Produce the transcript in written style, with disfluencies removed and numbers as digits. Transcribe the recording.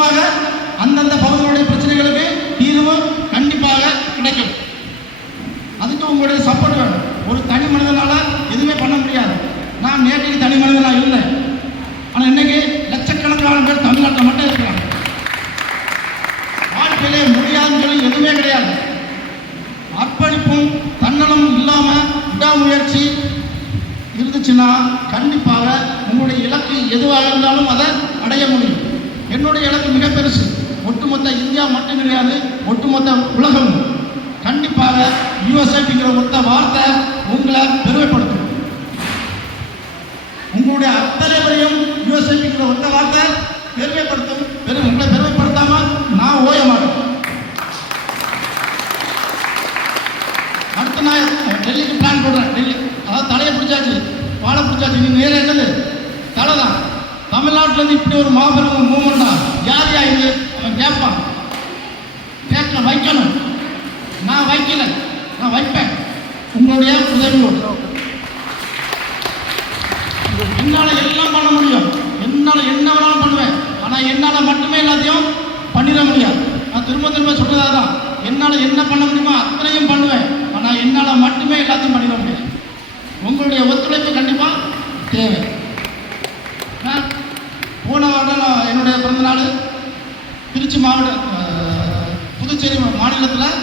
மூலமாக அந்தந்த பகுதிகளுடைய பிரச்சனைகளுக்கு தீர்வு கண்டிப்பாக கிடைக்கும். அதுக்கு உங்களுடைய சப்போர்ட் வேணும். ஒரு தனி மனிதனால எதுவுமே பண்ண முடியாது. நான் நேற்றைக்கு தனி மனிதனாக இல்லை, ஆனால் இன்னைக்கு லட்சக்கணக்கான பேர் தமிழ்நாட்டில் மட்டும் இருக்கிறாங்க. வாழ்க்கையிலே முடியாதுன்னு சொல்லி எதுவுமே கிடையாது. அர்ப்பணிப்பும் தன்னலம் இல்லாமல் விடாமுயற்சி இருந்துச்சுன்னா கண்டிப்பாக உங்களுடைய இலக்கு எதுவாக இருந்தாலும் அதை அடைய முடியும். என்னுடைய இலக்கு மிக பெருசு. ஒட்டுமொத்த இந்தியா மட்டும் கிடையாது, ஒட்டுமொத்த உலகம். கண்டிப்பாக யூஎஸ்ஏங்கிற ஒத்த வார்த்தை உங்களை பெருமைப்படுத்தும். உங்களுடைய அத்தனை வரையும் யூஎஸ்ஏங்கிற ஒத்த வார்த்தை பெருமைப்படுத்தும். உங்களை பெருமைப்படுத்தாம நான் ஓய மாட்டேன். அடுத்த நான் டெல்லிக்கு பிளான் போடுறேன். டெல்லி அதாவது தலையை பிடிச்சாச்சு, வாழை பிடிச்சாச்சு. நீ நேரம் என்னது தலை தான். தமிழ்நாட்டிலேருந்து இப்படி ஒரு மாபெரும் மூமெண்டா யார் யா இது அவன் கேட்பான். கேட்கல, வைக்கணும். நான் வைக்கல, நான் வைப்பேன் உங்களுடைய உதவியோடு. என்னால் எல்லாம் பண்ண முடியும், என்னால் என்ன வேணாலும் பண்ணுவேன். ஆனால் என்னால் மட்டுமே எல்லாத்தையும் பண்ணிட முடியாது. நான் திரும்ப திரும்ப சொல்றதாக தான். என்னால் என்ன பண்ண முடியுமோ அத்தனையும் பண்ணுவேன். ஆனால் என்னால் மட்டுமே எல்லாத்தையும் பண்ணிட முடியாது. உங்களுடைய ஒத்துழைப்பு கண்டிப்பாக தேவை. போன வருடம் என்னுடைய பிறந்தநாள் திருச்சி மாவட்ட புதுச்சேரி மாநிலத்தில்